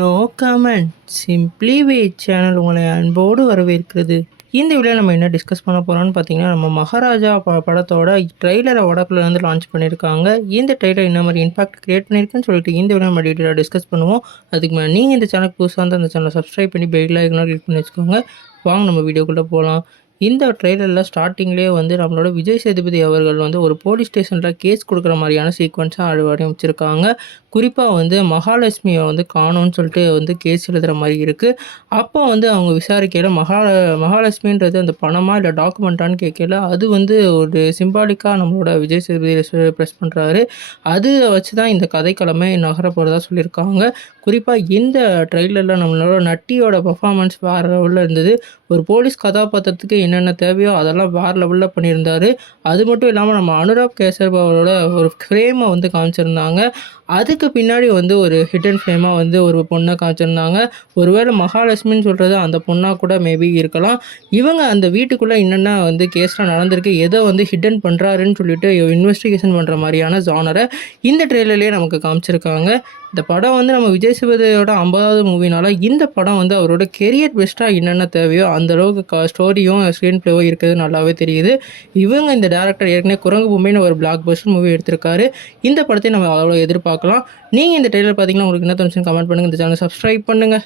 No comment simply wait channel உங்களை அன்போடு வரவேற்கிறது. இந்த வீடியோ நம்ம என்ன டிஸ்கஸ் பண்ண போகிறோம்னு பார்த்தீங்கன்னா, நம்ம மகாராஜா படத்தோட ட்ரெய்லரை வடக்குலேருந்து லான்ச் பண்ணியிருக்காங்க. இந்த ட்ரெய்லர் என்ன மாதிரி இம்பாக்ட் கிரியேட் பண்ணியிருக்குன்னு சொல்லிட்டு இந்த வீடியோ நம்ம டீட்டெயிலாக டிஸ்கஸ் பண்ணுவோம். அதுக்கு மேலே நீங்கள் இந்த சேனல் புதுசாக வந்து அந்த சேனலை சப்ஸ்கிரைப் பண்ணி பெல் ஐக்கனை கிளிக் பண்ணி வச்சுக்கோங்க. வாங்க நம்ம வீடியோக்குள்ளே போகலாம். இந்த ட்ரெய்லரில் ஸ்டார்டிங்லேயே வந்து நம்மளோட விஜய் சேதுபதி அவர்கள் வந்து ஒரு போலீஸ் ஸ்டேஷனில் கேஸ் கொடுக்குற மாதிரியான சீக்வன்ஸாக வடிவமைச்சிருக்காங்க. குறிப்பாக வந்து மகாலட்சுமியை வந்து காணோன்னு சொல்லிட்டு வந்து கேஸ் எழுதுகிற மாதிரி இருக்குது. அப்போ வந்து அவங்க விசாரிக்கையில் மகாலட்சுமின்றது அந்த பணமா இல்லை டாக்குமெண்ட்டான்னு கேட்கல. அது வந்து ஒரு சிம்பாலிக்காக நம்மளோட விஜய் சேதுபதி ப்ரெஸ் பண்ணுறாரு. அது வச்சு தான் இந்த கதைக்களமே நகர போகிறதா சொல்லியிருக்காங்க. குறிப்பாக இந்த ட்ரெய்லரில் நம்மளோட நட்டியோட பர்ஃபார்மன்ஸ் வேறு லெவலில் இருந்தது. ஒரு போலீஸ் கதாபாத்திரத்துக்கு என்னென்ன தேவையோ அதெல்லாம் வேறு லெவலில் பண்ணியிருந்தார். அது மட்டும் இல்லாமல் நம்ம அனுராக் கேசர் அவரோட ஒரு ஃப்ரேமை வந்து காமிச்சிருந்தாங்க. அதுக்கு பின்னாடி வந்து ஒரு ஹிடன் ஃப்ரேமாக வந்து ஒரு பொண்ணை காமிச்சிருந்தாங்க. ஒருவேளை மகாலட்சுமின்னு சொல்கிறது அந்த பொண்ணாக கூட மேபி இருக்கலாம். இவங்க அந்த வீட்டுக்குள்ளே என்னென்ன வந்து கேஸ்லாம் நடந்திருக்கு, எதை வந்து ஹிடன் பண்ணுறாருன்னு சொல்லிட்டு இன்வெஸ்டிகேஷன் பண்ணுற மாதிரியான ஜானரை இந்த ட்ரெய்லர்லேயே நமக்கு காமிச்சிருக்காங்க. இந்த படம் வந்து நம்ம விஜய் சேதுபதியோட 50வது மூவினால இந்த படம் வந்து அவரோட கெரியர் பெஸ்ட்டாக என்னென்ன தேவையோ அந்தளவுக்கு ஸ்டோரியும் ஸ்க்ரீன் ப்ளேவும் இருக்கிறது நல்லாவே தெரியுது. இவங்க இந்த டேரக்டர் ஏற்கனவே குரங்கு பொம்மைன்னு ஒரு பிளாக் பஸ்டர் மூவி எடுத்திருக்காரு. இந்த படத்தை நம்ம அவ்வளோ எதிர்பார்க்கலாம். நீங்கள் இந்த ட்ரெய்லர் பார்த்தீங்கன்னா உங்களுக்கு என்ன தோணுச்சுன்னு கமெண்ட் பண்ணுங்கள். இந்த சேனலை சப்ஸ்கிரைப் பண்ணுங்கள்.